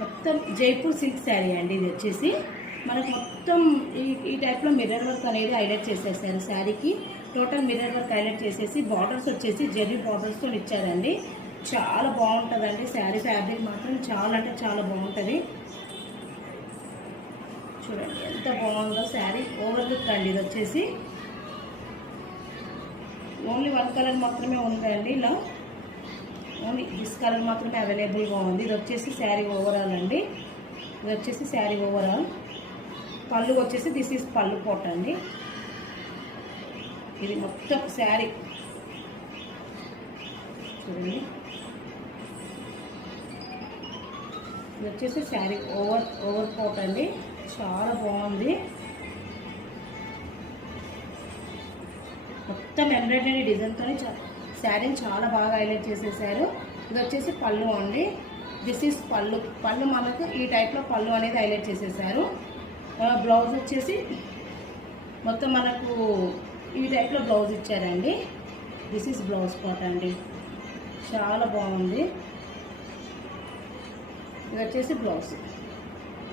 మొత్తం జైపూర్ సిల్క్ శారీ అండి. ఇది వచ్చేసి మనకు మొత్తం ఈ టైప్లో మిర్రర్ వర్క్ అనేది హైలైట్ చేసేసారు శారీకి. టోటల్ మిర్రర్ వర్క్ హైలైట్ చేసేసి బార్డర్స్ వచ్చేసి జెర్రీ బార్డర్స్తో ఇచ్చారండి. చాలా బాగుంటుందండి శారీ. ఫ్యాబ్రిక్ మాత్రం చాలా అంటే చాలా బాగుంటుంది. చూడండి ఎంత బాగుందో శారీ. ఓవర్ లుక్ అండి. ఇది వచ్చేసి ఓన్లీ వన్ కలర్ మాత్రమే ఉందండి. ఇలా ఓన్లీ దిస్ కలర్ మాత్రమే అవైలబుల్గా ఉంది. ఇది వచ్చేసి శారీ ఓవరాల్ అండి. ఇది వచ్చేసి శారీ ఓవరాల్. పళ్ళు వచ్చేసి దిస్ ఈజ్ పళ్ళు పోట్ అండి. ఇది మొత్తం శారీ చూడండి. ఇది వచ్చేసి శారీ ఓవర్ కోట్ అండి. చాలా బాగుంది. మొత్తం ఎంబ్రాయిడరీ డిజైన్తో శారీని చాలా బాగా హైలైట్ చేసేసారు. ఇది వచ్చేసి పళ్ళు అండి. దిస్ ఈజ్ పళ్ళు మనకు ఈ టైప్లో పళ్ళు అనేది హైలైట్ చేసేసారు. బ్లౌజ్ వచ్చేసి మొత్తం మనకు ఈ టైప్లో బ్లౌజ్ ఇచ్చారండి. దిస్ ఈజ్ బ్లౌజ్ పార్ట్ అండి. చాలా బాగుంది. ఇది వచ్చేసి బ్లౌజ్.